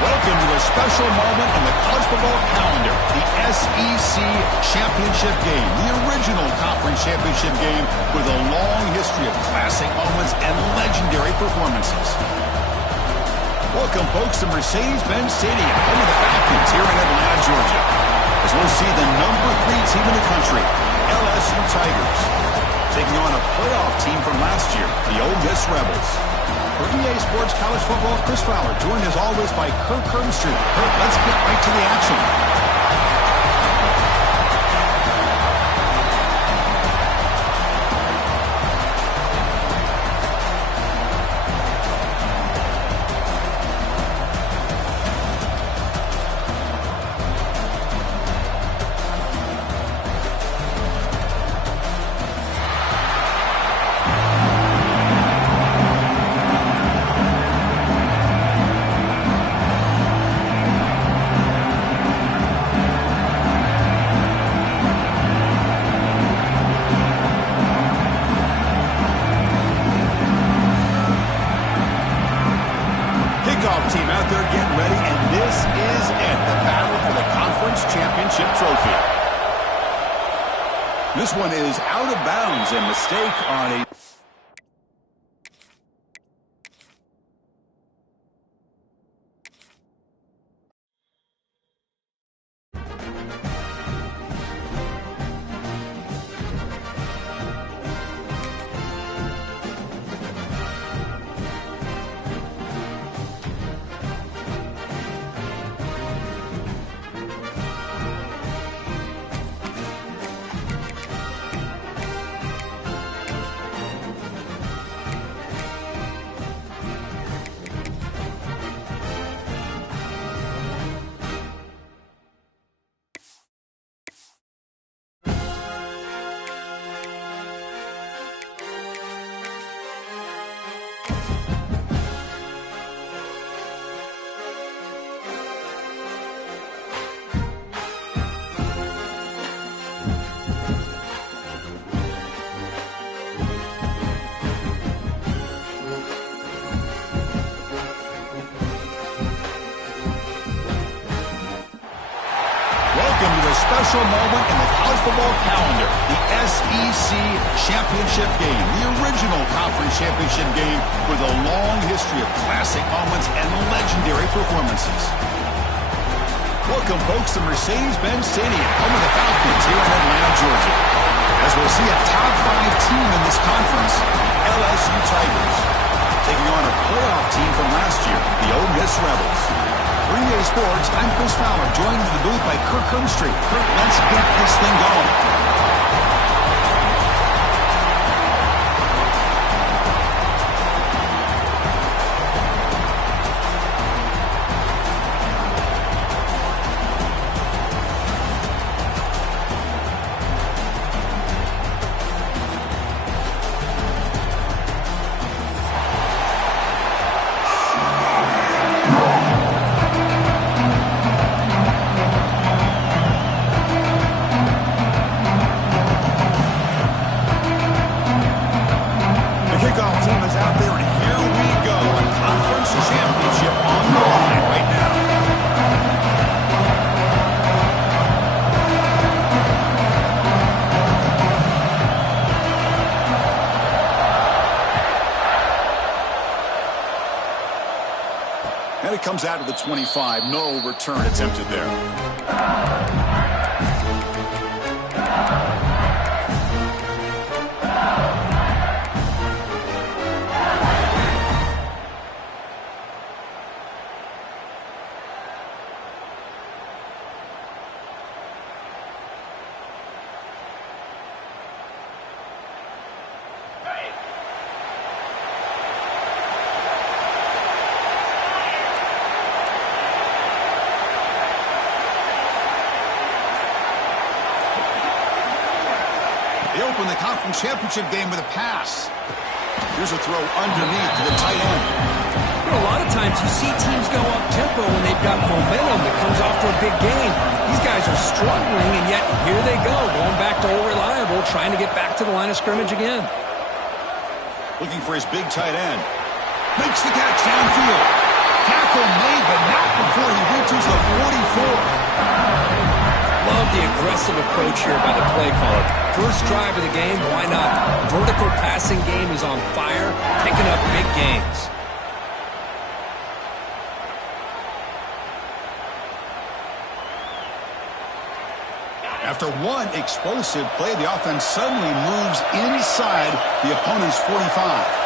Welcome to a special moment in the college football calendar, the SEC Championship Game, the original conference championship game with a long history of classic moments and legendary performances. Welcome, folks, to Mercedes-Benz Stadium, home of the Falcons here in Atlanta, Georgia, as we'll see the number 3 team in the country, LSU Tigers, taking on a playoff team from last year, the Ole Miss Rebels. For EA Sports College Football, Chris Fowler, joined as always by Kirk Herbstreit. Kirk, let's get right to the action. Team out there getting ready, and this is it, the battle for the conference championship trophy. This one is out of bounds, a mistake on a... Welcome to a special moment in the college football calendar, the SEC Championship Game, the original conference championship game with a long history of classic moments and legendary performances. Welcome, folks, to Mercedes-Benz Stadium, home of the Falcons here in Atlanta, Georgia, as we'll see a top 5 team in this conference, LSU Tigers, taking on a playoff team from last year, the Ole Miss Rebels. For EA Sports, I'm Chris Fowler, joined in the booth by Kirk Herbstreit. Kirk, let's get this thing going. And it comes out of the 25. No return attempted there. They open the conference championship game with a pass. Here's a throw underneath to the tight end. You know, a lot of times you see teams go up-tempo when they've got momentum that comes after a big game. These guys are struggling, and yet here they go, going back to old reliable, trying to get back to the line of scrimmage again. Looking for his big tight end. Makes the catch downfield. Tackle made, but not before aggressive approach here by the play caller. First drive of the game, why not? Vertical passing game is on fire, picking up big gains. After one explosive play, the offense suddenly moves inside the opponent's 45.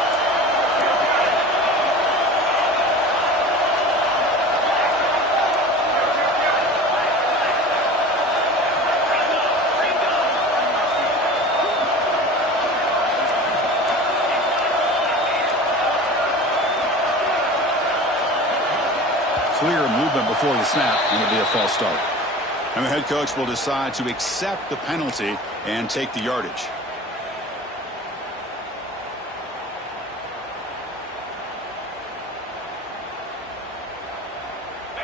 Clear movement before the snap, and it'll be a false start. And the head coach will decide to accept the penalty and take the yardage.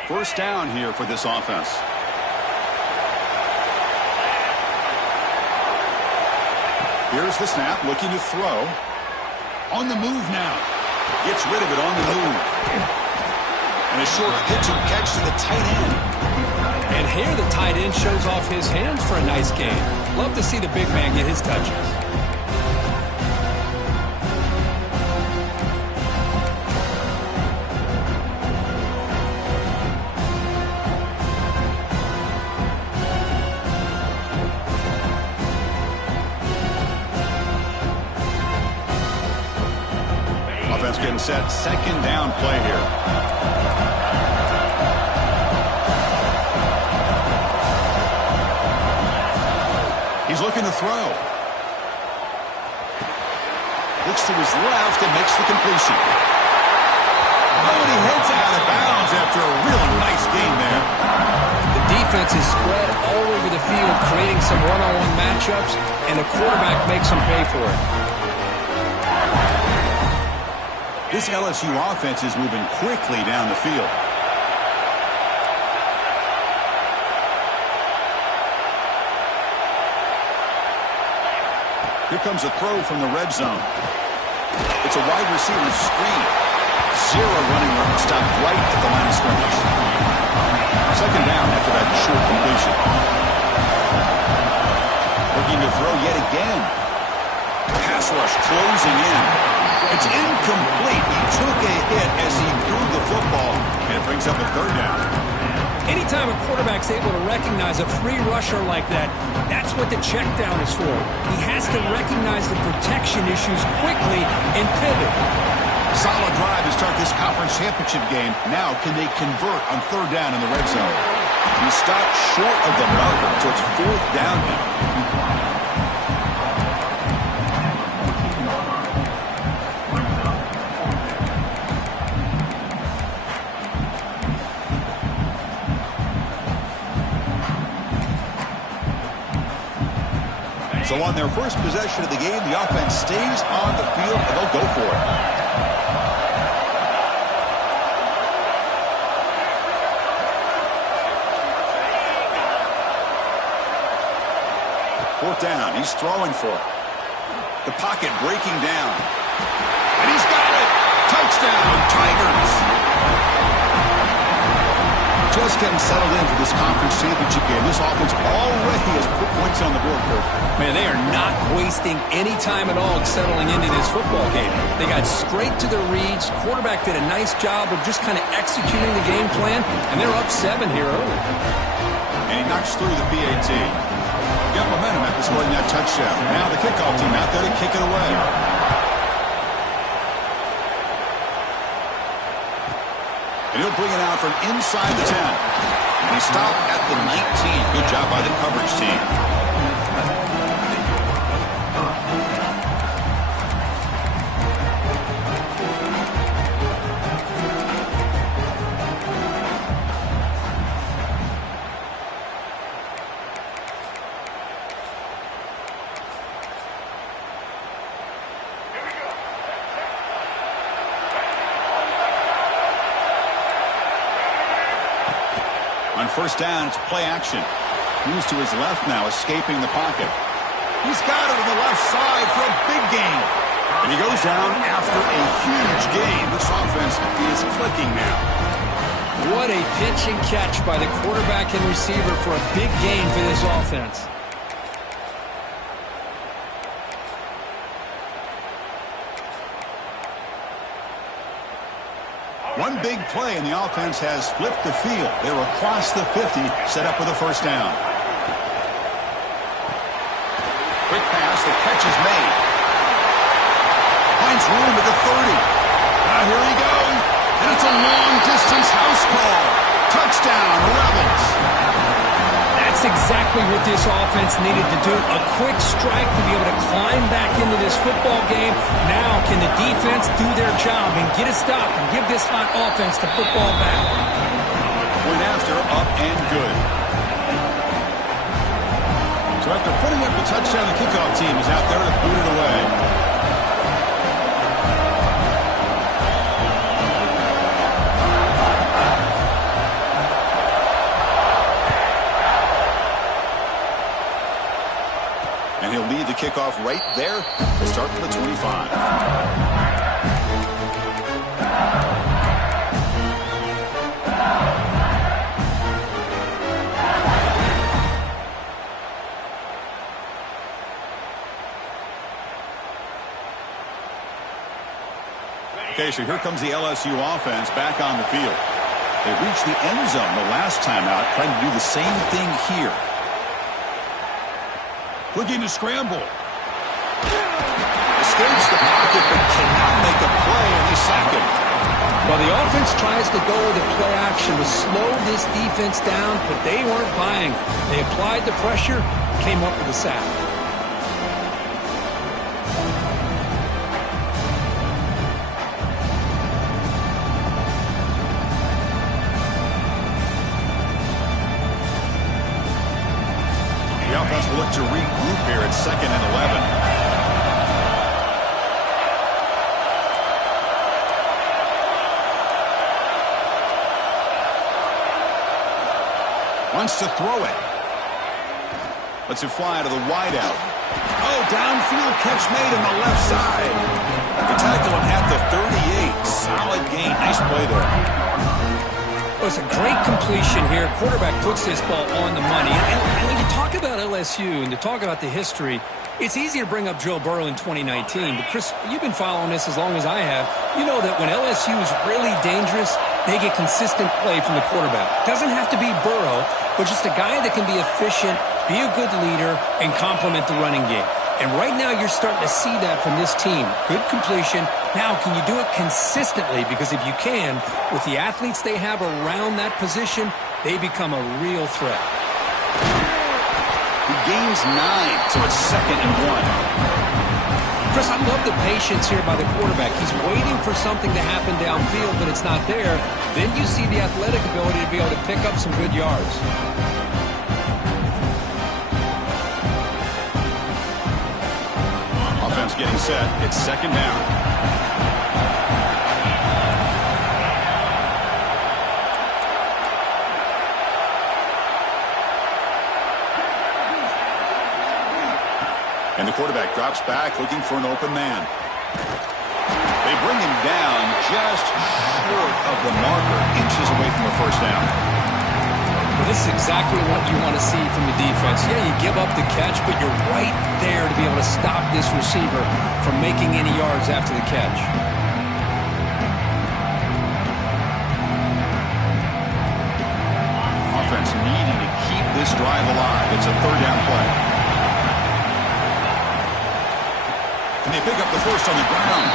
First down here for this offense. Here's the snap, looking to throw. On the move now. Gets rid of it on the move. And a short pitch and catch to the tight end. And here the tight end shows off his hands for a nice game. Love to see the big man get his touches. Offense getting set. Second down play here. He's looking to throw. Looks to his left and makes the completion. Oh, and he heads out of bounds after a really nice game there. The defense is spread all over the field, creating some one-on-one matchups, and the quarterback makes them pay for it. This LSU offense is moving quickly down the field. Here comes a throw from the red zone. It's a wide receiver screen. Zero running room stopped right at the line of scrimmage. Second down after that short completion. Looking to throw yet again. Pass rush closing in. It's incomplete. He took a hit as he threw the football, and it brings up a third down. Anytime a quarterback's able to recognize a free rusher like that, that's what the check down is for. He has to recognize the protection issues quickly and pivot. Solid drive to start this conference championship game. Now, can they convert on third down in the red zone? He stopped short of the marker, so it's fourth down now. So on their first possession of the game, the offense stays on the field, and they'll go for it. Fourth down, he's throwing for it. The pocket breaking down. And he's got it! Touchdown, Tigers! Just getting settled in for this conference championship game. This offense already has put points on the board, Kirk. Man, they are not wasting any time at all settling into this football game. They got straight to their reads. Quarterback did a nice job of just kind of executing the game plan, and they're up 7 here early. And he knocks through the PAT. Got momentum after scoring that touchdown. Now the kickoff team out there to kick it away. And he'll bring it out from inside the 10. And he stopped at the 19. Good job by the coverage team. On first down, it's play action. Moves to his left now, escaping the pocket. He's got it on the left side for a big gain. And he goes down after a huge gain. This offense is clicking now. What a pitch and catch by the quarterback and receiver for a big gain for this offense. One big play, and the offense has flipped the field. They're across the 50, set up with a first down. Quick pass, the catch is made. Finds room at the 30. Here he goes, and it's a long-distance house call. Touchdown, Rebels. That's exactly what this offense needed to do. A quick strike to be able to climb back into this football game. Now can the defense do their job and get a stop and give this hot offense the football back? Point after, up and good. So after putting up a touchdown, the kickoff team is out there to boot it away. And he'll lead the kickoff right there. We'll start from the 25. Okay, so here comes the LSU offense back on the field. They reached the end zone the last time out, trying to do the same thing here. Looking to scramble. Escapes the pocket, but cannot make a play, and they sack him. Well, the offense tries to go with a play action to slow this defense down, but they weren't buying. They applied the pressure, came up with a sack. The offense will look to regroup here at 2nd and 11. Wants to throw it. Lets it fly to the wideout. Oh, downfield catch made on the left side. The tackle him at the 38. Solid gain. Nice play there. Well, it's a great completion here. Quarterback puts this ball on the money. And when you talk about LSU and to talk about the history, it's easy to bring up Joe Burrow in 2019. But, Chris, you've been following this as long as I have. You know that when LSU is really dangerous, they get consistent play from the quarterback. Doesn't have to be Burrow, but just a guy that can be efficient, be a good leader, and complement the running game. And right now you're starting to see that from this team. Good completion. Now, can you do it consistently? Because if you can, with the athletes they have around that position, they become a real threat. He gains 9, so it's 2nd and 1. Chris, I love the patience here by the quarterback. He's waiting for something to happen downfield, but it's not there. Then you see the athletic ability to be able to pick up some good yards. Offense getting set. It's 2nd down. And the quarterback drops back looking for an open man. They bring him down just short of the marker, inches away from a first down. Well, this is exactly what you want to see from the defense. Yeah, you give up the catch, but you're right there to be able to stop this receiver from making any yards after the catch. Offense needing to keep this drive alive. It's a 3rd down play. And they pick up the first on the ground.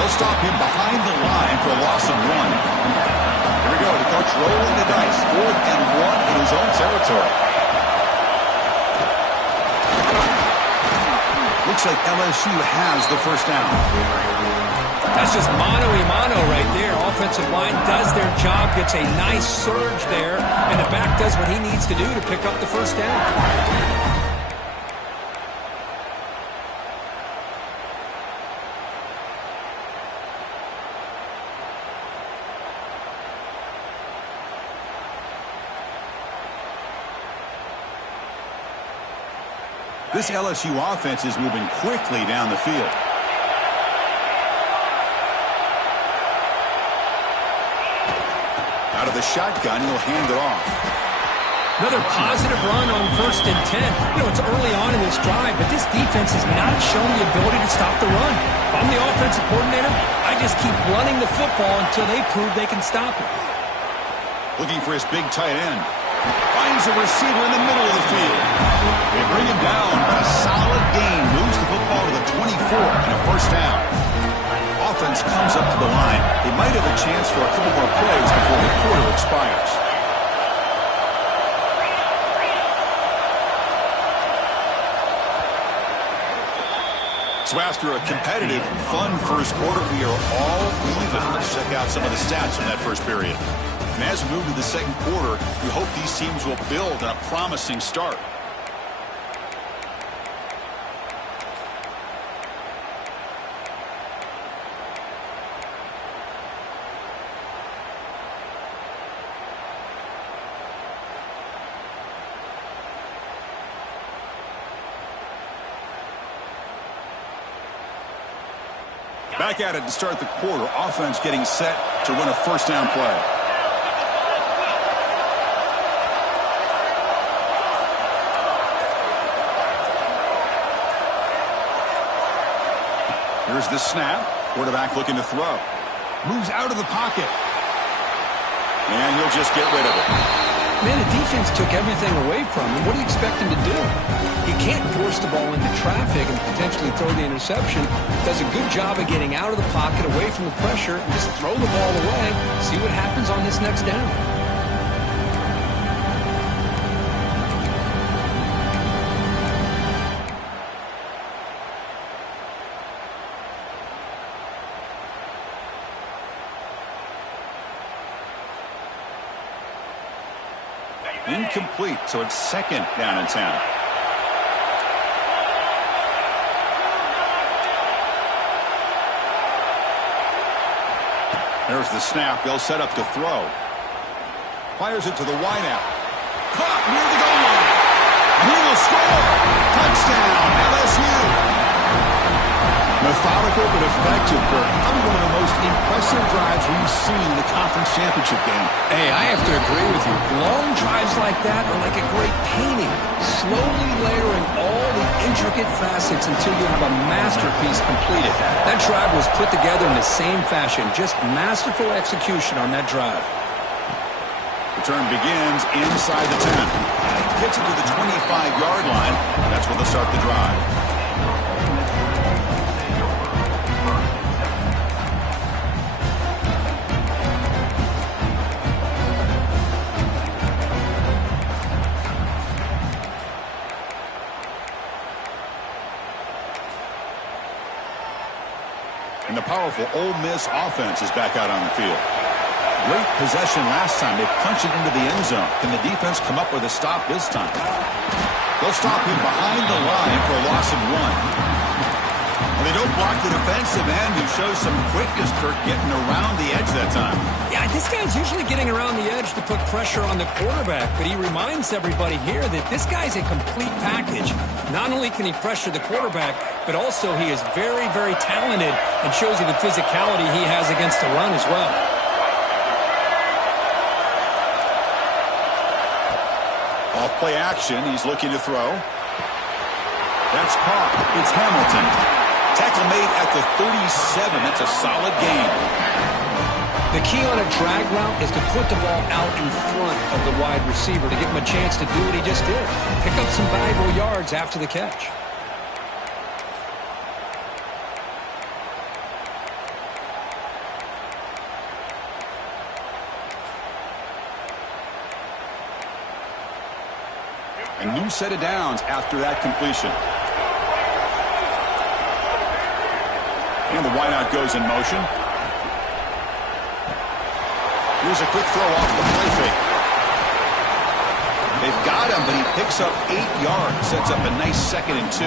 They'll stop him behind the line for a loss of 1. Here we go. The coach rolling the dice. 4th and 1 in his own territory. Looks like LSU has the first down. That's just mano-a-mano right there. Offensive line does their job, gets a nice surge there, and the back does what he needs to do to pick up the first down. This LSU offense is moving quickly down the field. Out of the shotgun, he'll hand it off. Another positive run on 1st and 10. You know, it's early on in this drive, but this defense has not shown the ability to stop the run. If I'm the offensive coordinator, I just keep running the football until they prove they can stop it. Looking for his big tight end. Finds a receiver in the middle of the field. They bring him down, but a solid gain moves the football to the 24 and a first down. Offense comes up to the line. They might have a chance for a couple more plays before the quarter expires. So after a competitive, fun first quarter, we are all even. Let's check out some of the stats from that first period. And as we move to the second quarter, we hope these teams will build on a promising start. Back at it to start the quarter. Offense getting set to run a first down play. Here's the snap. Quarterback looking to throw. Moves out of the pocket. And he'll just get rid of it. Man, the defense took everything away from him. What do you expect him to do? He can't force the ball into traffic and potentially throw the interception. Does a good job of getting out of the pocket, away from the pressure, and just throw the ball away. See what happens on this next down. Incomplete, so it's second down and 10. There's the snap. They'll set up to throw. Fires it to the wideout. Caught near the goal line. He will score. Touchdown, LSU. Methodical but effective, Kirk. Probably one of the most impressive drives we've seen in the conference championship game. Hey, I have to agree with you. Long drives like that are like a great painting, slowly layering all the intricate facets until you have a masterpiece completed. That drive was put together in the same fashion, just masterful execution on that drive. Return begins inside the 10. Gets it to the 25-yard line. That's where they'll start the drive. And the powerful Ole Miss offense is back out on the field. Great possession last time. They punched it into the end zone. Can the defense come up with a stop this time? They'll stop him behind the line for a loss of 1. And they don't block the defensive end, who shows some quickness, Kirk, getting around the edge that time. Yeah, this guy's usually getting around the edge to put pressure on the quarterback, but he reminds everybody here that this guy's a complete package. Not only can he pressure the quarterback, but also he is very, very talented and shows you the physicality he has against the run as well. Off play action, he's looking to throw. That's caught. It's Hamilton. Tackle made at the 37. That's a solid gain. The key on a drag route is to put the ball out in front of the wide receiver to give him a chance to do what he just did. Pick up some valuable yards after the catch. A new set of downs after that completion. And the wideout goes in motion. Here's a quick throw off the play fake. They've got him, but he picks up 8 yards. Sets up a nice 2nd and 2.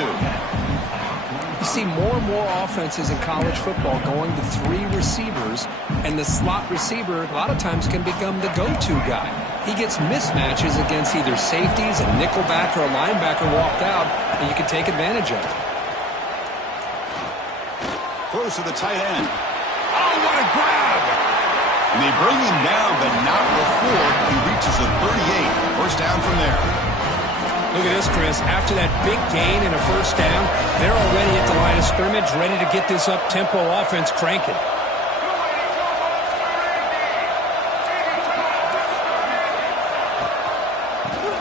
You see more and more offenses in college football going to 3 receivers, and the slot receiver a lot of times can become the go-to guy. He gets mismatches against either safeties, a nickelback, or a linebacker walked out, and you can take advantage of it. Throws to the tight end. Oh, what a grab! And they bring him down, but not Look at this, Chris. After that big gain and a first down, they're already at the line of scrimmage, ready to get this up-tempo offense cranking.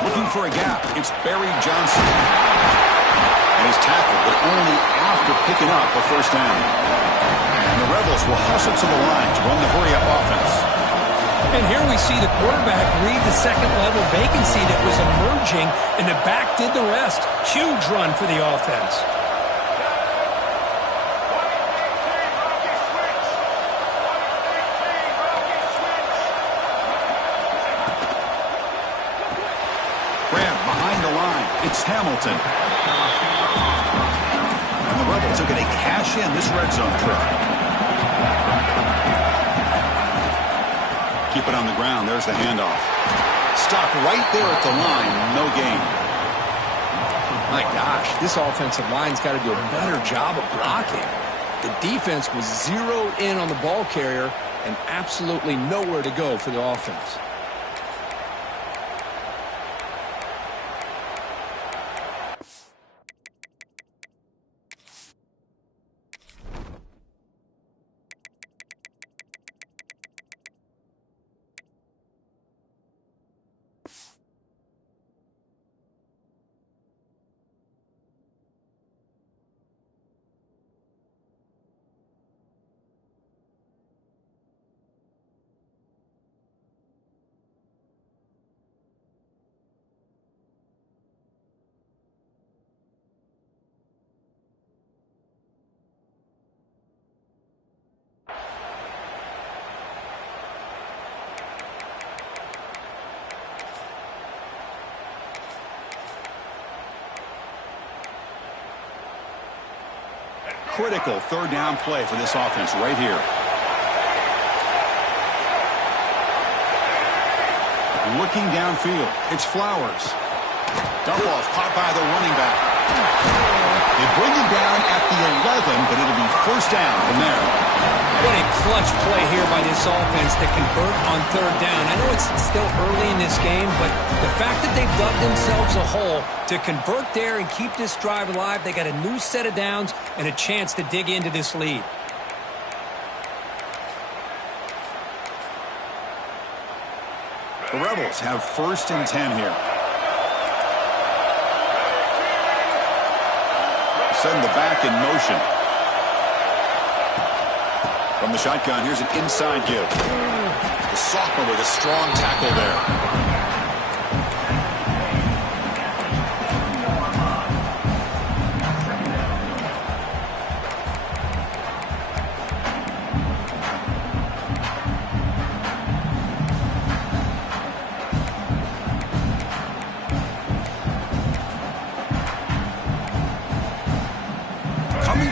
Looking for a gap. It's Barry Johnson. And he's tackled, but only after picking up a first down. And the Rebels will hustle to the line to run the hurry-up offense. And here we see the quarterback read the second-level vacancy that was emerging, and the back did the rest. Huge run for the offense. Grab behind the line. It's Hamilton. And the Rebels are going to cash in this red zone trip. Keep it on the ground. There's the handoff. Stopped right there at the line. No gain. My gosh, this offensive line's got to do a better job of blocking. The defense was zeroed in on the ball carrier and absolutely nowhere to go for the offense. Critical third down play for this offense right here. Looking downfield, it's Flowers. Dump off caught by the running back. They bring him down at the 11, but it'll be first down from there. What a clutch play here by this offense to convert on third down. I know it's still early in this game, but the fact that they've dug themselves a hole to convert there and keep this drive alive, they got a new set of downs and a chance to dig into this lead. The Rebels have first and 10 here. Send the back in motion. From the shotgun, here's an inside give. The sophomore with a strong tackle there.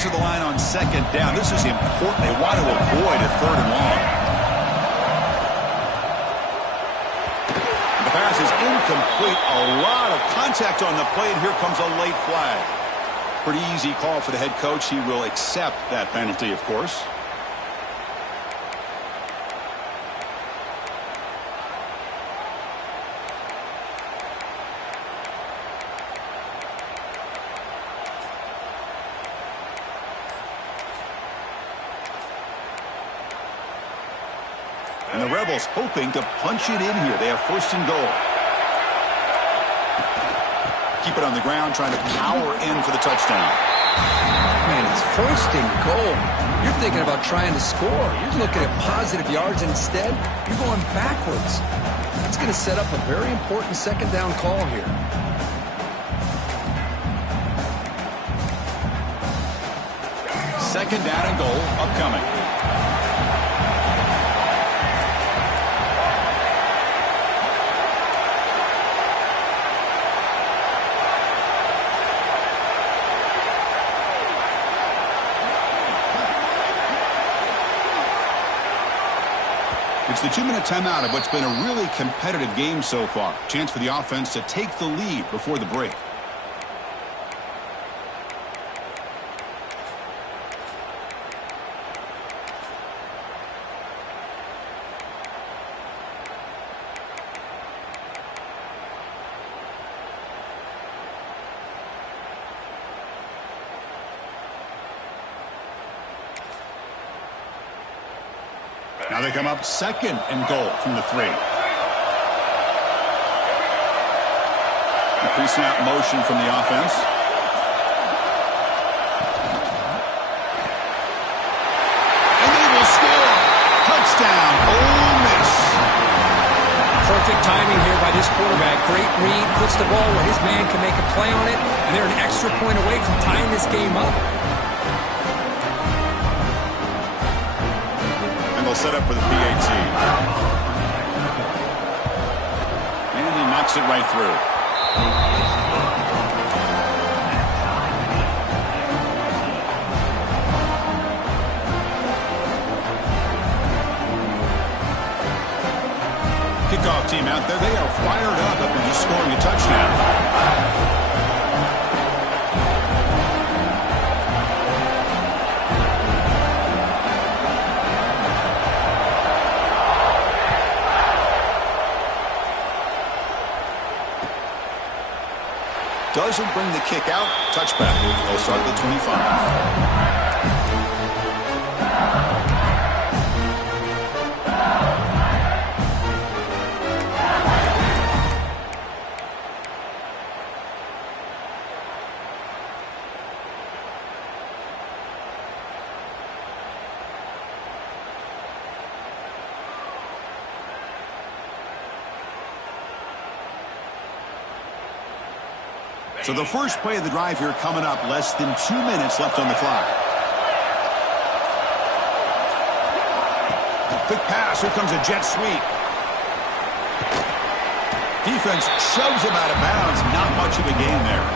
To the line on second down. This is important. They want to avoid a third and long. The pass is incomplete. A lot of contact on the play, and here comes a late flag. Pretty easy call for the head coach. He will accept that penalty, of course. And the Rebels hoping to punch it in here. They have first and goal. Keep it on the ground, trying to power in for the touchdown. Man, it's first and goal. You're thinking about trying to score. You're looking at positive yards, and instead, you're going backwards. That's going to set up a very important second down call here. Second down and goal upcoming. It's the 2-minute timeout of what's been a really competitive game so far. Chance for the offense to take the lead before the break. Now they come up second and goal from the 3. The pre-snap motion from the offense. And they will score. Touchdown, Ole Miss. Perfect timing here by this quarterback. Great read, puts the ball where his man can make a play on it, and they're an extra point away from tying this game up. And they'll set up for the PAT. And he knocks it right through. Kickoff team out there, they are fired up after just scoring a touchdown. Doesn't bring the kick out. Touchback. They'll start at the 25. So the first play of the drive here coming up, less than 2 minutes left on the clock. Quick pass, here comes a jet sweep. Defense shoves him out of bounds, not much of a gain there.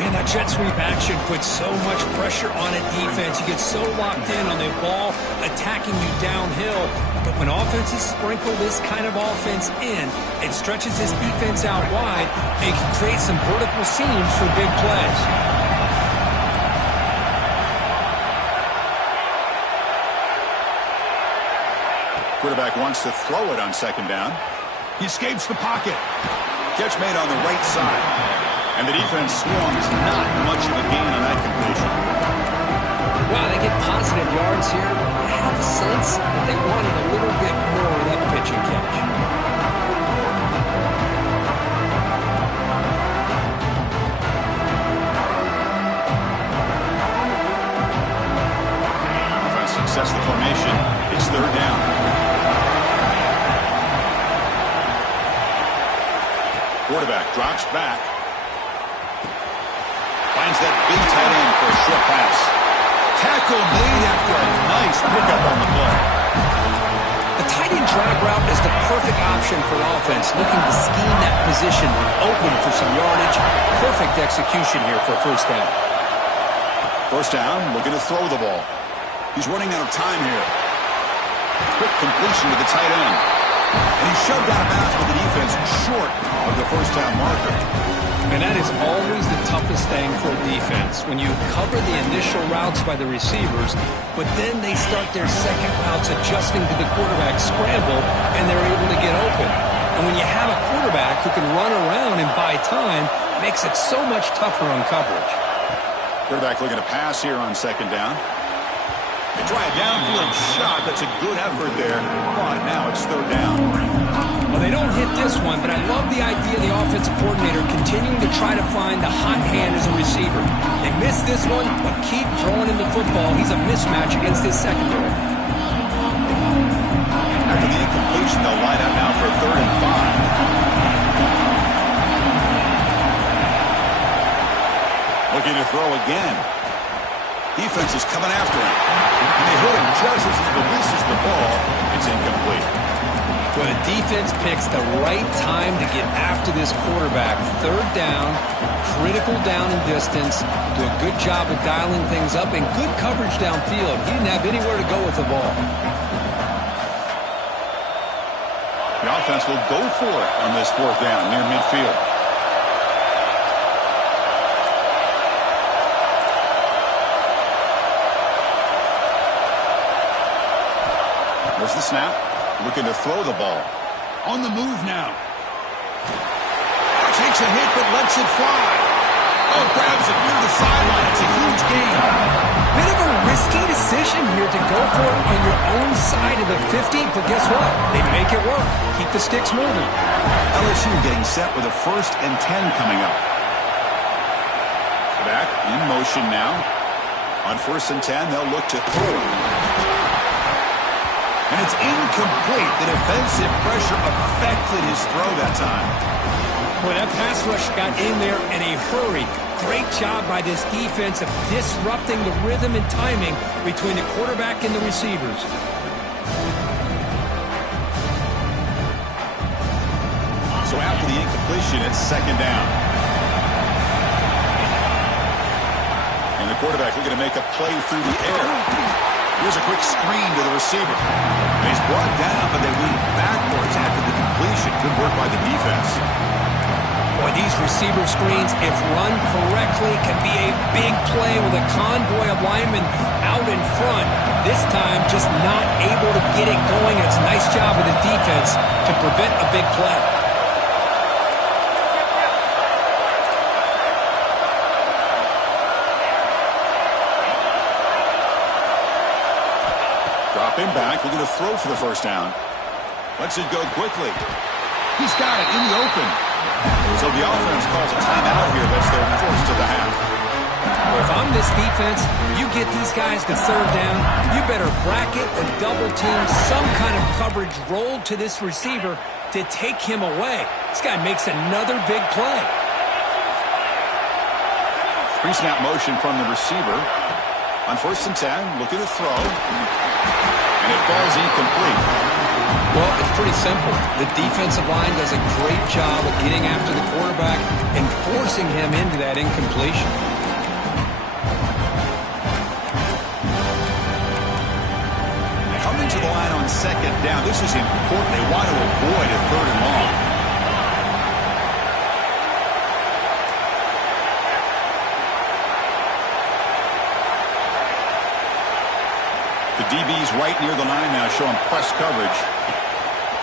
Man, that jet sweep action puts so much pressure on a defense. You get so locked in on the ball attacking you downhill. But when offenses sprinkle this kind of offense in, it stretches this defense out wide and can create some vertical seams for big plays. Quarterback wants to throw it on second down. He escapes the pocket. Catch made on the right side. And the defense swarms, not much of a gain on that completion. Wow, they get positive yards here. I have a sense that they wanted a little bit more of that pitch and catch. Offense success the formation. It's third down. Quarterback drops back. Finds that big tight end for a short pass. Tackle made after a nice pickup on the play. The tight end drag route is the perfect option for offense, looking to scheme that position open for some yardage. Perfect execution here for a first down. First down, looking to throw the ball. He's running out of time here. Quick completion to the tight end. And he's shoved out of bounds with the defense short of the first down marker. And that is always the toughest thing for a defense, when you cover the initial routes by the receivers, but then they start their second routes adjusting to the quarterback scramble, and they're able to get open. And when you have a quarterback who can run around and buy time, it makes it so much tougher on coverage. Quarterback looking to pass here on second down. They try a downfield shot. That's a good effort there, but now it's third down. Well, they don't hit this one, but I love the idea of the offensive coordinator continuing to try to find the hot hand as a receiver. They missed this one, but keep throwing him the football. He's a mismatch against his secondary. After the incompletion, they'll line up now for 3rd and 5. Looking to throw again. Defense is coming after him. And they hit him just as he releases the ball. It's incomplete. Well, the defense picks the right time to get after this quarterback. Third down, critical down and distance. Do a good job of dialing things up and good coverage downfield. He didn't have anywhere to go with the ball. The offense will go for it on this 4th down near midfield. There's the snap. Looking to throw the ball. On the move now. Takes a hit but lets it fly. Oh, grabs it near the sideline. It's a huge gain. Bit of a risky decision here to go for it on your own side of the 50, but guess what? They make it work. Keep the sticks moving. LSU getting set with a 1st and 10 coming up. Back in motion now. On 1st and 10, they'll look to throw. And it's incomplete. The defensive pressure affected his throw that time. Boy, that pass rush got in there in a hurry. Great job by this defense of disrupting the rhythm and timing between the quarterback and the receivers. So after the incompletion, it's 2nd down. And the quarterback looking to make a play through the air. Here's a quick screen to the receiver. And he's brought down, but they went backwards after the completion. Good work by the defense. Boy, these receiver screens, if run correctly, can be a big play with a convoy of linemen out in front. This time, just not able to get it going. It's a nice job of the defense to prevent a big play. Dropping back, we're going to throw for the 1st down. Lets it go quickly. He's got it in the open. So the offense calls a timeout here. That's their 1st of the half. Well, if I'm this defense, you get these guys to 3rd down, you better bracket or double team some kind of coverage rolled to this receiver to take him away. This guy makes another big play. Pre-snap motion from the receiver. On 1st and 10, looking to throw. And it falls incomplete. Well, it's pretty simple. The defensive line does a great job of getting after the quarterback and forcing him into that incompletion. Coming to the line on 2nd down. This is important. They want to avoid a 3rd and long. The DB's right near the line now, showing press coverage.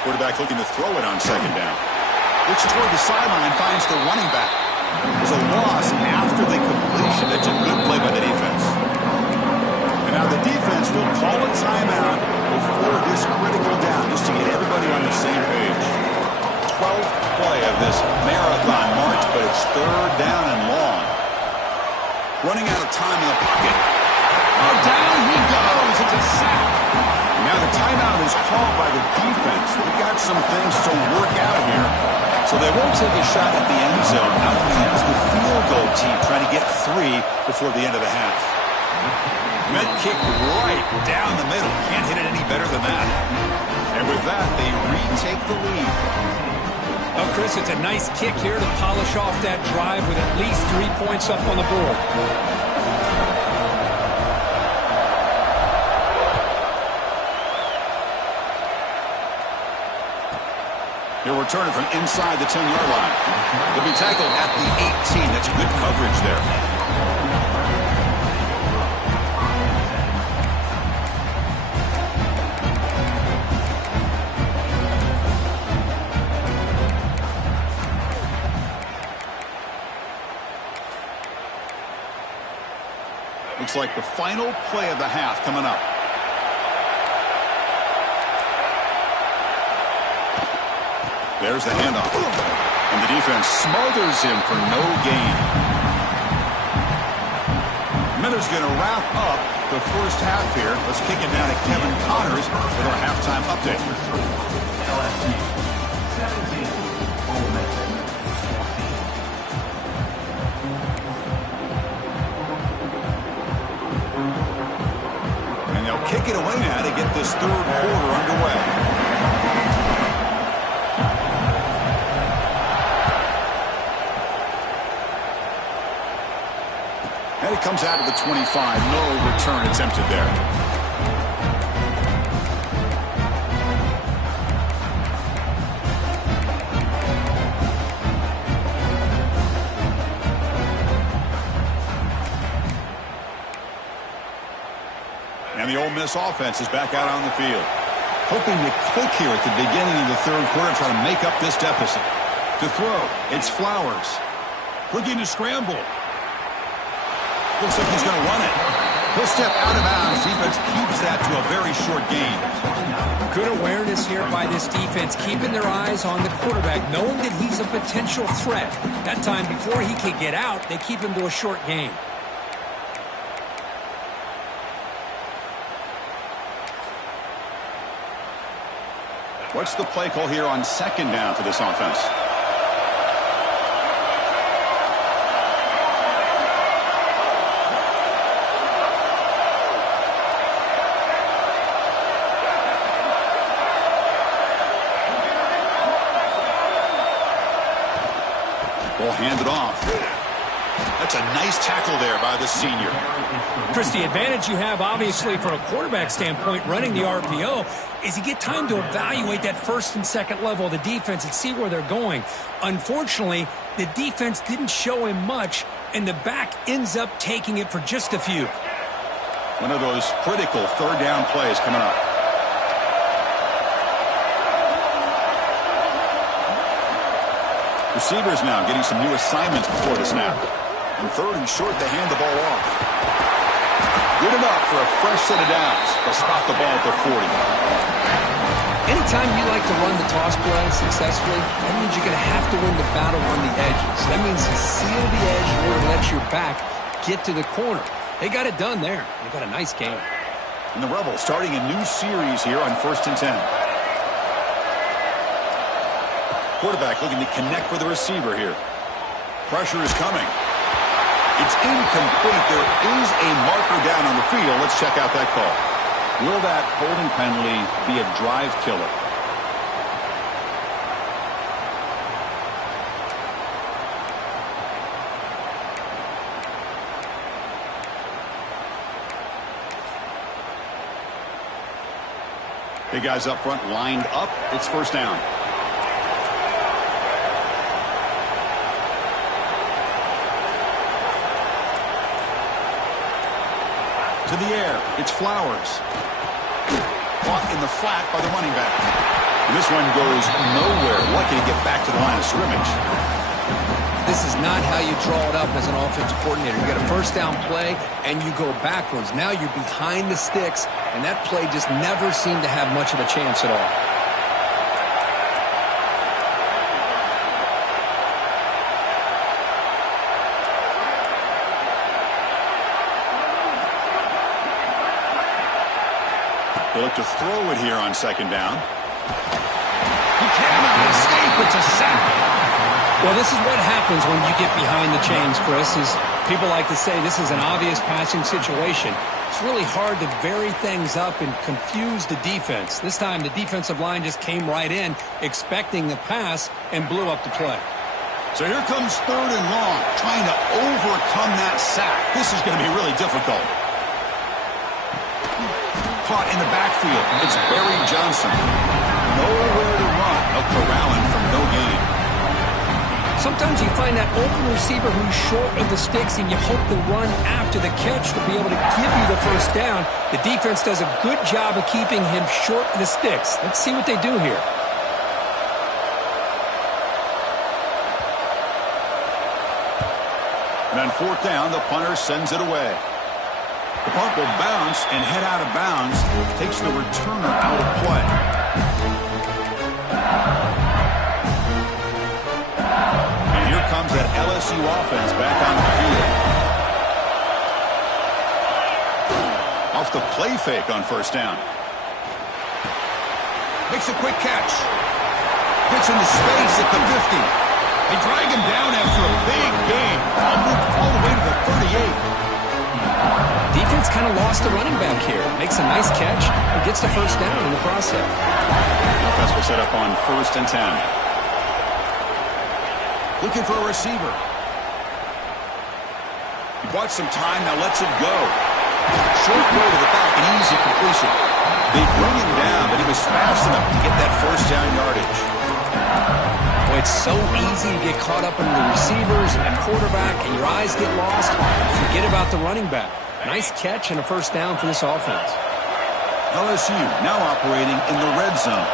Quarterback looking to throw it on 2nd down. Looks toward the sideline, finds the running back. There's a loss after the completion. That's a good play by the defense. And now the defense will call a timeout before this critical down, just to get everybody on the same page. 12th play of this marathon march, but it's 3rd down and long. Running out of time in the pocket. Oh, down he goes. It's a sack. Now the timeout is called by the defense. They've got some things to work out here. So they won't take a shot at the end zone. Out comes the field goal team trying to get 3 before the end of the half. Med kick right down the middle. Can't hit it any better than that. And with that, they retake the lead. Oh, Chris, it's a nice kick here to polish off that drive with at least 3 points up on the board. They're returning from inside the 10-yard line. They'll be tackled at the 18. That's good coverage there. Looks like the final play of the half coming up. There's the handoff. And the defense smothers him for no gain. Miller's going to wrap up the 1st half here. Let's kick it down to Kevin Connors with our halftime update. LSU 17, Ole Miss 14. And they'll kick it away now to get this 3rd quarter underway. And it comes out of the 25. No return attempted there. And the Ole Miss offense is back out on the field. Hoping to click here at the beginning of the 3rd quarter, try to make up this deficit. To throw, it's Flowers. Looking to scramble. Looks like he's going to run it. He'll step out of bounds. Defense keeps that to a very short gain. Good awareness here by this defense, keeping their eyes on the quarterback, knowing that he's a potential threat. That time, before he can get out, they keep him to a short gain. What's the play call here on second down for this offense? Ball handed off. That's a nice tackle there by the senior. Chris, the advantage you have, obviously, from a quarterback standpoint, running the RPO, is you get time to evaluate that first and second level of the defense and see where they're going. Unfortunately, the defense didn't show him much, and the back ends up taking it for just a few. One of those critical third down plays coming up. Receivers now getting some new assignments before the snap. And third and short, they hand the ball off. Good enough for a fresh set of downs. They'll spot the ball at the 40. Anytime you like to run the toss play successfully, that means you're going to have to win the battle on the edges. That means you seal the edge in order to let your back get to the corner. They got it done there. They got a nice game. And the Rebels starting a new series here on 1st and 10. Quarterback looking to connect with the receiver here. Pressure is coming. It's incomplete. There is a marker down on the field. Let's check out that call. Will that holding penalty be a drive killer? Big guys up front lined up. It's first down. To the air, it's Flowers. Caught in the flat by the running back. And this one goes nowhere. Lucky to get back to the line of scrimmage. This is not how you draw it up as an offensive coordinator. You get a first down play, and you go backwards. Now you're behind the sticks, and that play just never seemed to have much of a chance at all. They look to throw it here on second down. He cannot escape. It's a sack. Well, this is what happens when you get behind the chains, Chris. Is people like to say this is an obvious passing situation. It's really hard to vary things up and confuse the defense. This time, the defensive line just came right in, expecting the pass, and blew up the play. So here comes third and long, trying to overcome that sack. This is going to be really difficult. Caught in the backfield. It's Barry Johnson. Nowhere to run. A corralling from no gain. Sometimes you find that open receiver who's short of the sticks, and you hope the run after the catch will be able to give you the first down. The defense does a good job of keeping him short of the sticks. Let's see what they do here. And on fourth down, the punter sends it away. The punt will bounce and head out of bounds. Takes the returner out of play. And here comes that LSU offense back on the field. Off the play fake on first down. Makes a quick catch. Gets into space at the 50. They drag him down after a big gain. Moved all the way to the 38. Defense kind of lost the running back here. Makes a nice catch and gets the first down in the process. Offense will set up on 1st and 10. Looking for a receiver. He bought some time, now lets it go. Short throw to the back, an easy completion. They bring him down, but he was fast enough to get that first down yardage. Boy, it's so easy to get caught up in the receivers and the quarterback, and your eyes get lost. Forget about the running back. Nice catch and a first down for this offense. LSU now operating in the red zone.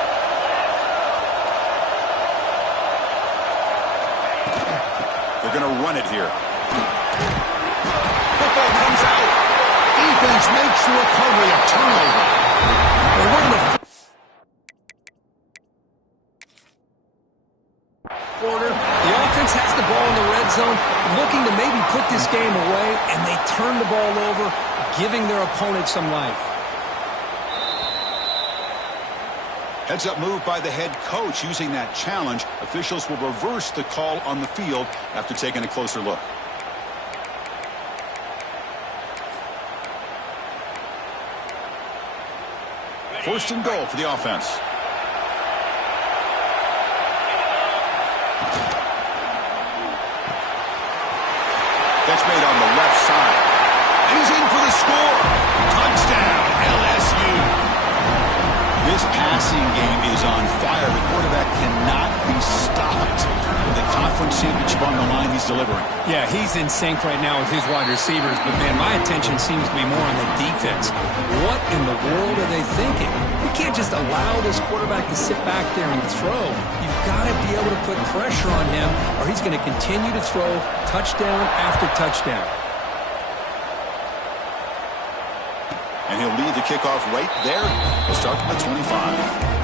They're going to run it here. Hook football comes out. Defense makes the recovery a turnover. Well, we're in the quarter. The offense has the ball in the red zone, looking to maybe put this game away, and they turn the ball over, giving their opponent some life. Heads-up move by the head coach using that challenge. Officials will reverse the call on the field after taking a closer look. First and goal for the offense. That's made on the left side. And he's in for the score. Touchdown, LSU. This passing game is on fire. The quarterback cannot be stopped. With the conference championship on the line, he's delivering. Yeah, he's in sync right now with his wide receivers, but, man, my attention seems to be more on the defense. What in the world are they thinking? You can't just allow this quarterback to sit back there and throw. You've got to be able to put pressure on him, or he's going to continue to throw touchdown after touchdown. And he'll lead the kickoff right there. He'll start from the 25.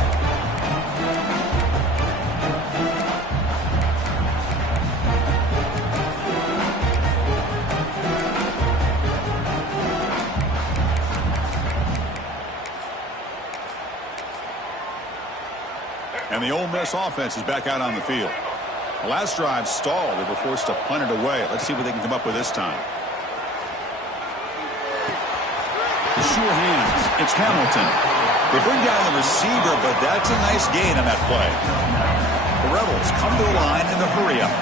And the Ole Miss offense is back out on the field. The last drive stalled. They were forced to punt it away. Let's see what they can come up with this time. Sure hands. It's Hamilton. They bring down the receiver, but that's a nice gain on that play. The Rebels come to the line in the hurry-up.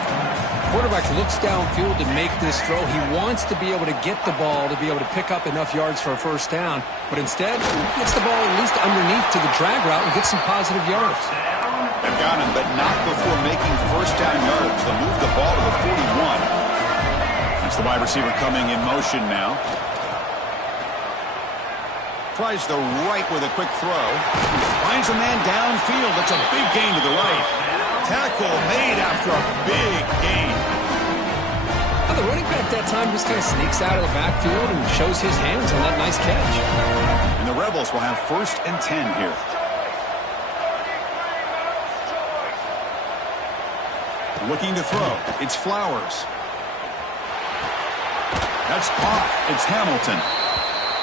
Quarterback looks downfield to make this throw. He wants to be able to get the ball to be able to pick up enough yards for a first down, but instead gets the ball at least underneath to the drag route and gets some positive yards. They've got him, but not before making first down yards. They'll move the ball to the 41. That's the wide receiver coming in motion now. Tries the right with a quick throw. Finds a man downfield. That's a big gain to the right. Tackle made after a big gain. Well, the running back that time just kind of sneaks out of the backfield and shows his hands on that nice catch. And the Rebels will have first and 10 here. Looking to throw. It's Flowers. That's caught. It's Hamilton.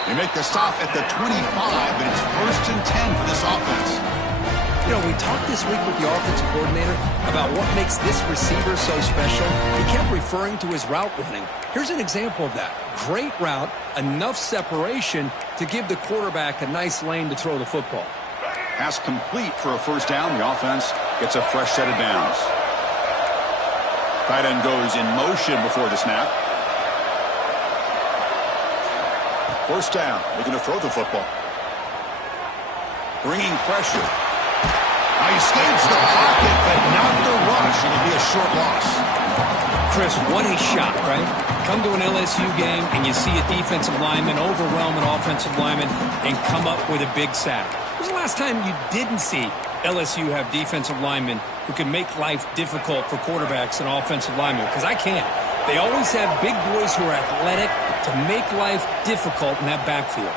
They make the stop at the 25, but it's first and 10 for this offense. You know, we talked this week with the offensive coordinator about what makes this receiver so special. He kept referring to his route running. Here's an example of that. Great route, enough separation to give the quarterback a nice lane to throw the football. Pass complete for a first down. The offense gets a fresh set of downs. Tight end goes in motion before the snap. First down, looking to throw the football. Bringing pressure. Now he escapes the pocket, but not the rush. It'll be a short loss. Chris, what a shot, right? Come to an LSU game and you see a defensive lineman overwhelm an offensive lineman and come up with a big sack. When was the last time you didn't see LSU have defensive linemen who can make life difficult for quarterbacks and offensive linemen? Because I can't. They always have big boys who are athletic to make life difficult in that backfield.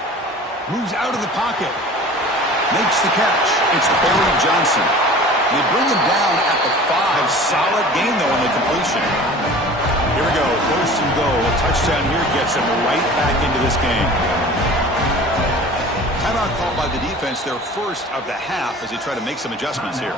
Moves out of the pocket. Makes the catch. It's Barry Johnson. They bring him down at the 5. Solid gain, though, on the completion. Here we go. First and goal. A touchdown here gets him right back into this game. Timeout called by the defense, their first of the half, as they try to make some adjustments here.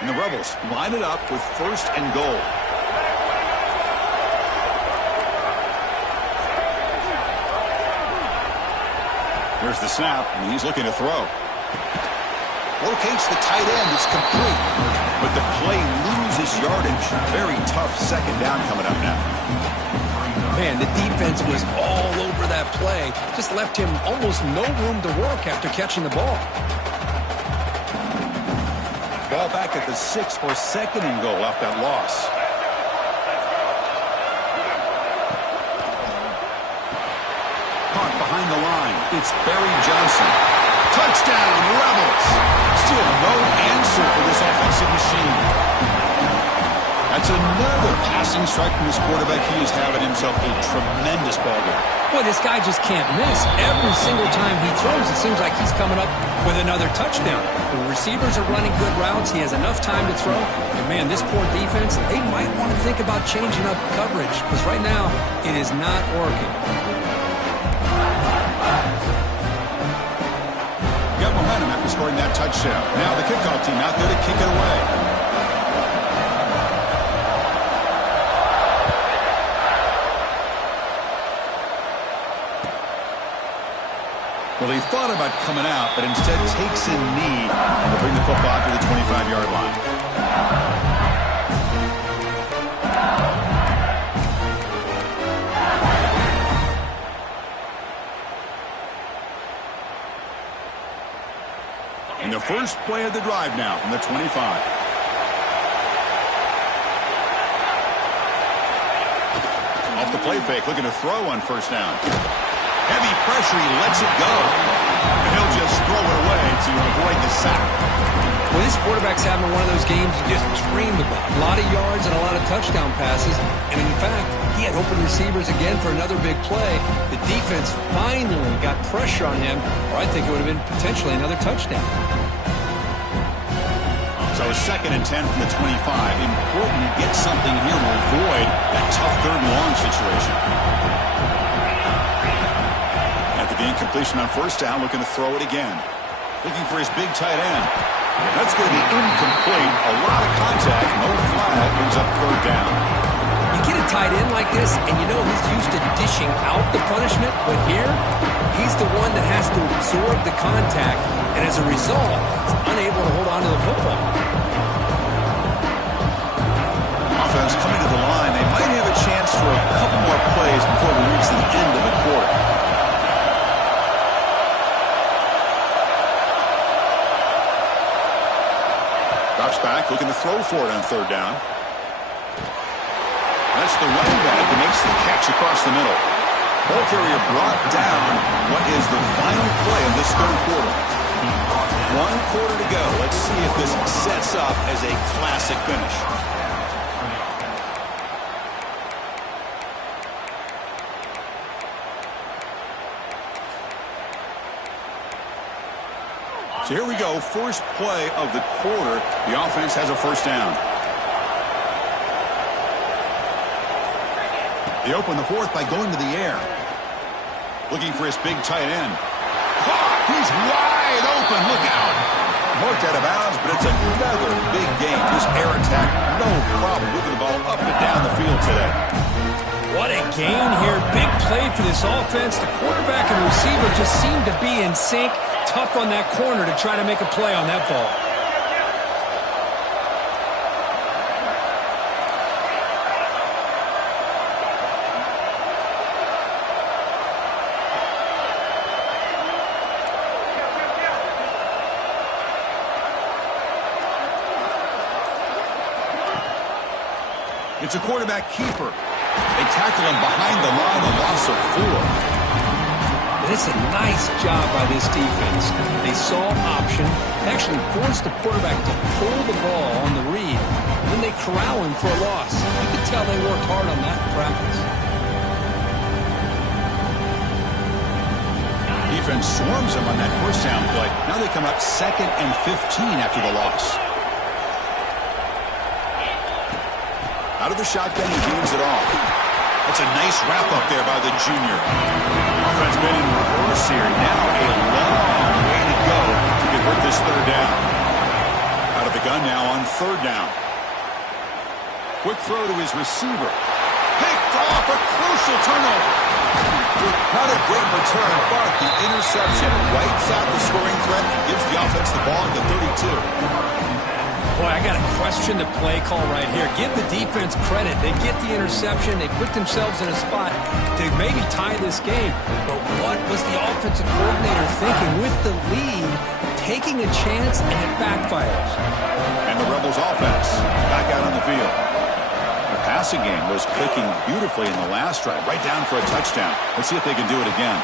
And the Rebels line it up with first and goal. Here's the snap, and he's looking to throw. Locates the tight end. It's complete. But the play loses yardage. Very tough second down coming up now. Man, the defense was all over that play. Just left him almost no room to work after catching the ball. Ball back at the 6 for second and goal after that loss. the line. It's Barry Johnson. Touchdown, Rebels. Still no answer for this offensive machine. That's another passing strike from this quarterback. He is having himself a tremendous ball game. Boy, this guy just can't miss. Every single time he throws, it seems like he's coming up with another touchdown. The receivers are running good routes. He has enough time to throw. And, man, this poor defense, they might want to think about changing up coverage because right now it is not working. Got momentum after scoring that touchdown. Now the kickoff team out there to kick it away. Well, he thought about coming out, but instead takes a knee and will bring the football to the 25-yard line. And the first play of the drive now from the 25. Off the play fake, looking to throw on first down. Heavy pressure, he lets it go. And he'll just throw it away to avoid the sack. Well, this quarterback's having one of those games you just dreamed about. A lot of yards and a lot of touchdown passes. And in fact, he had open receivers again for another big play. The defense finally got pressure on him, or I think it would have been potentially another touchdown. So 2nd and 10 from the 25. Important to get something here to avoid that tough 3rd and long situation. The incompletion on first down, looking to throw it again. Looking for his big tight end. That's going to be incomplete. A lot of contact, no flag, brings up 3rd down. You get a tight end like this, and you know he's used to dishing out the punishment, but here, he's the one that has to absorb the contact, and as a result, he's unable to hold on to the football. Offense coming to the line. They might have a chance for a couple more plays before we reach the end of the quarter. Drops back, looking to throw for it on 3rd down. That's the running back that makes the catch across the middle. Ball carrier brought down. What is the final play of this 3rd quarter? 1 quarter to go. Let's see if this sets up as a classic finish. So here we go, first play of the quarter. The offense has a first down. They open the 4th by going to the air. Looking for his big tight end. Caught! He's wide open. Look out. Marked out of bounds, but it's another big game. This air attack, no problem moving the ball up and down the field today. What a gain here. Big play for this offense. The quarterback and receiver just seem to be in sync. Tough on that corner to try to make a play on that ball. It's a quarterback keeper. They tackle him behind the line, a loss of 4. It's a nice job by this defense. They saw option, actually forced the quarterback to pull the ball on the read, and then they corral him for a loss. You can tell they worked hard on that in practice. Defense swarms him on that first down play. Now they come up 2nd and 15 after the loss. Out of the shotgun, he gains it off. That's a nice wrap-up there by the junior. Offense been in reverse here. Now a long way to go to convert this 3rd down. Out of the gun now on 3rd down. Quick throw to his receiver. Picked off, a crucial turnover. Not a great return, but the interception wipes out the scoring threat and gives the offense the ball at the 32. Boy, I got to question the play call right here. Give the defense credit. They get the interception. They put themselves in a spot to maybe tie this game. But what was the offensive coordinator thinking with the lead, taking a chance, and it backfires? And the Rebels offense back out on the field. The passing game was clicking beautifully in the last drive, right down for a touchdown. Let's see if they can do it again.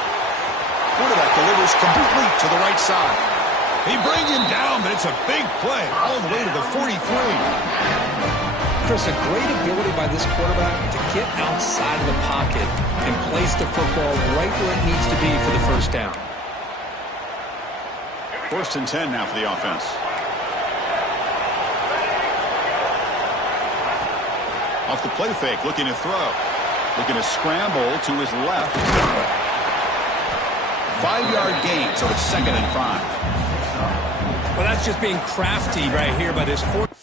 quarterback delivers complete to the right side. He brings him down, but it's a big play all the way to the 43. Chris, a great ability by this quarterback to get outside of the pocket and place the football right where it needs to be for the first down. 1st and 10 now for the offense. Off the play fake, looking to throw. Looking to scramble to his left. 5-yard gain, so it's 2nd and 5. Well, that's just being crafty right here by this quarterback.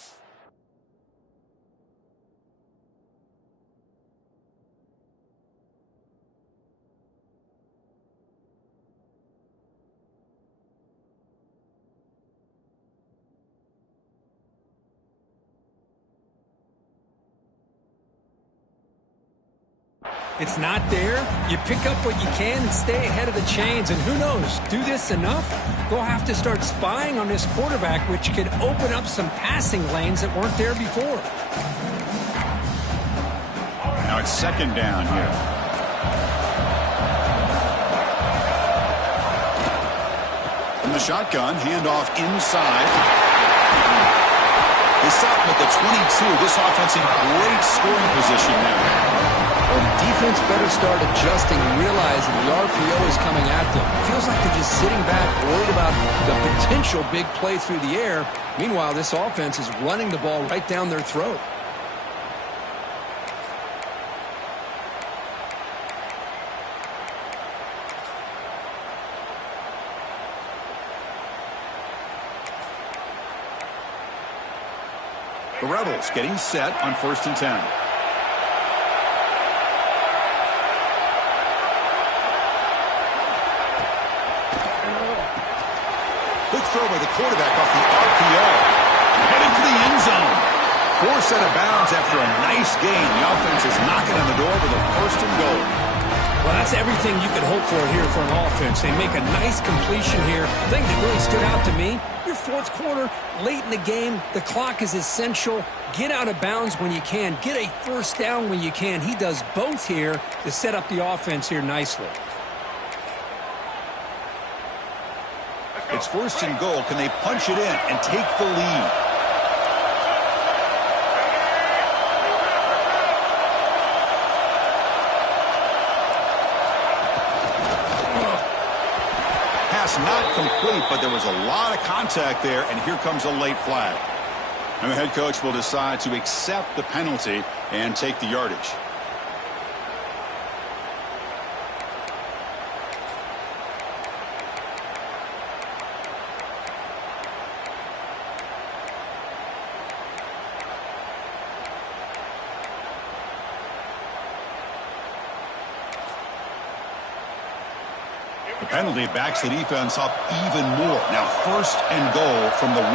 It's not there. You pick up what you can and stay ahead of the chains. And who knows, do this enough, they'll have to start spying on this quarterback, which could open up some passing lanes that weren't there before. Now it's 2nd down here. From the shotgun, handoff inside. They stop him at the 22. This offense in great scoring position now. Well, the defense better start adjusting and realizing the RPO is coming at them. It feels like they're just sitting back, worried about the potential big play through the air. Meanwhile, this offense is running the ball right down their throat. The Rebels getting set on 1st and 10. Good throw by the quarterback off the RPO. Headed for the end zone. 4 set of bounds after a nice gain. The offense is knocking on the door with a 1st and goal. Well, that's everything you could hope for here for an offense. They make a nice completion here. The thing that really stood out to me, your 4th quarter, late in the game, the clock is essential. Get out of bounds when you can. Get a 1st down when you can. He does both here to set up the offense here nicely. It's 1st and goal. Can they punch it in and take the lead? Pass not complete, but there was a lot of contact there, and here comes a late flag. And the head coach will decide to accept the penalty and take the yardage. The penalty backs the defense up even more. Now 1st and goal from the 1.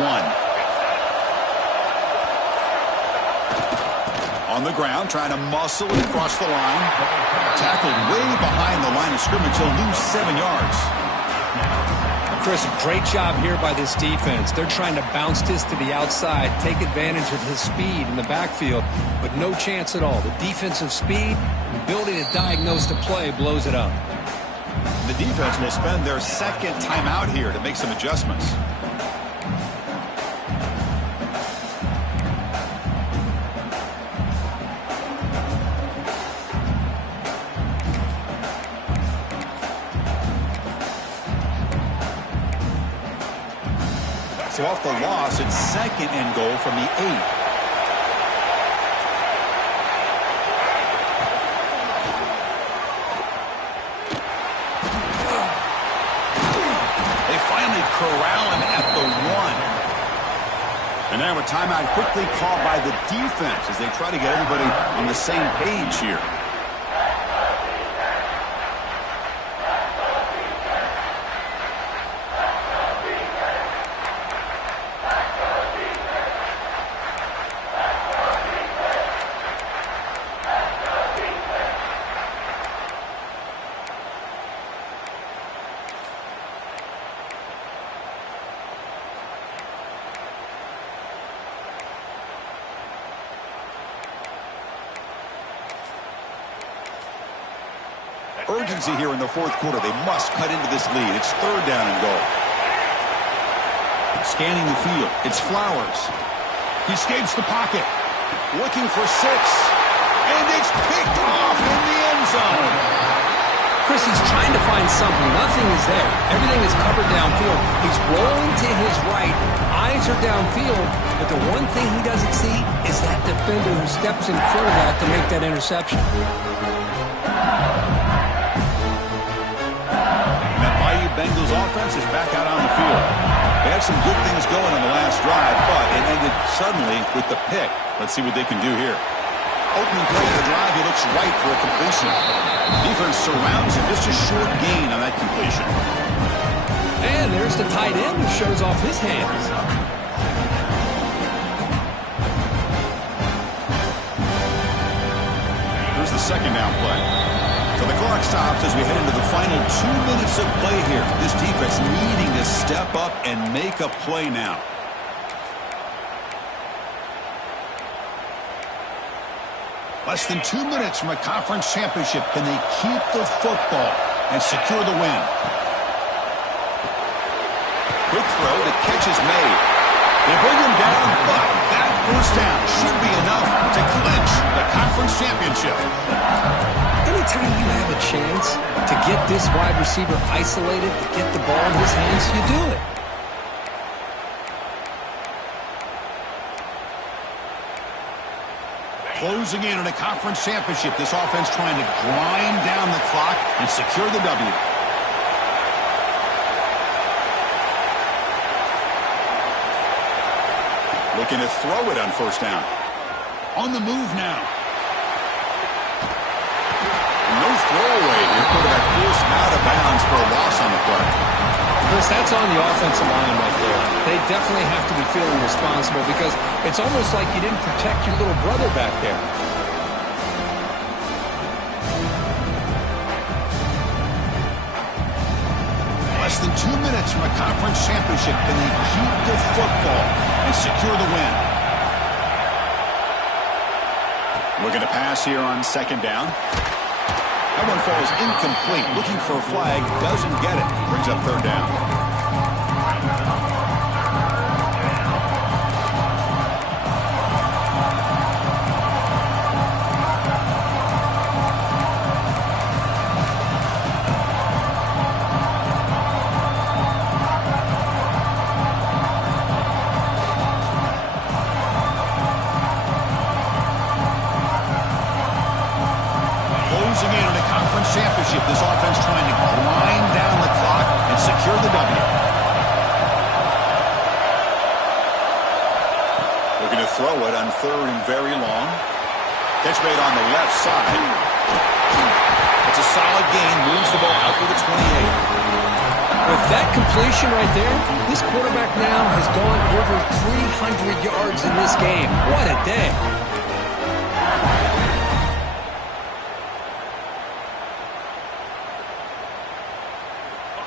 On the ground, trying to muscle it across the line. Tackled way behind the line of scrimmage. He'll lose 7 yards. Chris, great job here by this defense. They're trying to bounce this to the outside, take advantage of his speed in the backfield, but no chance at all. The defensive speed, the ability to diagnose the play, blows it up. The defense will spend their 2nd timeout here to make some adjustments. So off the loss, it's 2nd and goal from the 8. Corral him at the 1. And now a timeout quickly called by the defense as they try to get everybody on the same page here. urgency here in the fourth quarter. They must cut into this lead. It's third down and goal. Scanning the field. It's Flowers. He escapes the pocket. Looking for 6. And it's picked off in the end zone. Chris, he's trying to find something. Nothing is there. Everything is covered downfield. He's rolling to his right. Eyes are downfield. But the one thing he doesn't see is that defender who steps in front of that to make that interception. And that Bayou Bengals offense is back out on the field. They had some good things going on the last drive, but it ended suddenly with the pick. Let's see what they can do here. Opening play of the drive, he looks right for a completion. Defense surrounds him. Just a short gain on that completion. And there's the tight end who shows off his hands. Here's the second down play. So the clock stops as we head into the final 2 minutes of play here. This defense needing to step up and make a play now. Less than 2 minutes from a conference championship. Can they keep the football and secure the win? Quick throw. The catch is made. They bring him down, but that first down should be enough to clinch the conference championship. Anytime you have a chance to get this wide receiver isolated, to get the ball in his hands, you do it. Closing in on a conference championship, this offense trying to grind down the clock and secure the W. Looking to throw it on first down. On the move now. No throwaway here. Quarterback forced out of bounds for a loss on the play. Chris, that's on the offensive line right there. They definitely have to be feeling responsible because it's almost like you didn't protect your little brother back there. Less than 2 minutes from a conference championship. Can they keep the football and secure the win? Looking to pass here on second down. That one falls incomplete. Looking for a flag. Doesn't get it. Brings up third down. Championship. This offense trying to grind down the clock and secure the W. Looking to throw it on third and very long. Catch made on the left side. It's a solid gain. Moves the ball out to the 28. With that completion right there, this quarterback now has gone over 300 yards in this game. What a day.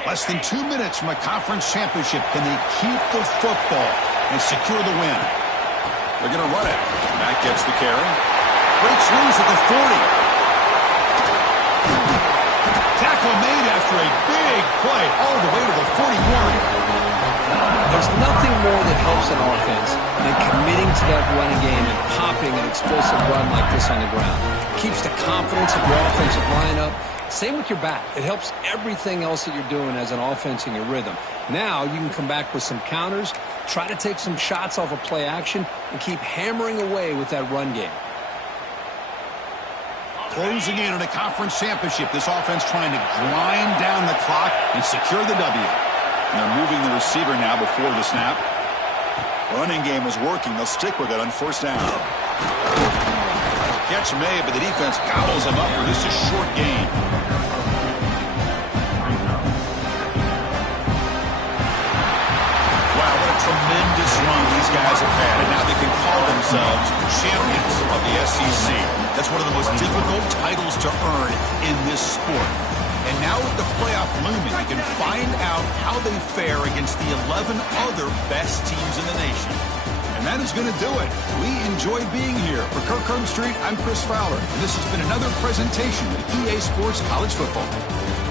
Less than 2 minutes from a conference championship. Can they keep the football and secure the win? They're going to run it. Matt gets the carry. Breaks loose at the 40. Tackle made after a big play all the way to the 41. There's nothing more that helps an offense than committing to that running game and popping an explosive run like this on the ground. Keeps the confidence of your offensive lineup. Same with your back. It helps everything else that you're doing as an offense in your rhythm. Now you can come back with some counters, try to take some shots off of play action, and keep hammering away with that run game. Closing in on a conference championship. This offense trying to grind down the clock and secure the W. And they're moving the receiver now before the snap. Running game is working. They'll stick with it on first down. Catch made, but the defense gobbles him up for just a short gain. Wow, what a tremendous run these guys have had, and now they can call themselves champions of the SEC. That's one of the most difficult titles to earn in this sport. And now with the playoff looming, you can find out how they fare against the 11 other best teams in the nation. And And that is going to do it. We enjoy being here. For Kirk Street, I'm Chris Fowler. And this has been another presentation of EA Sports College Football.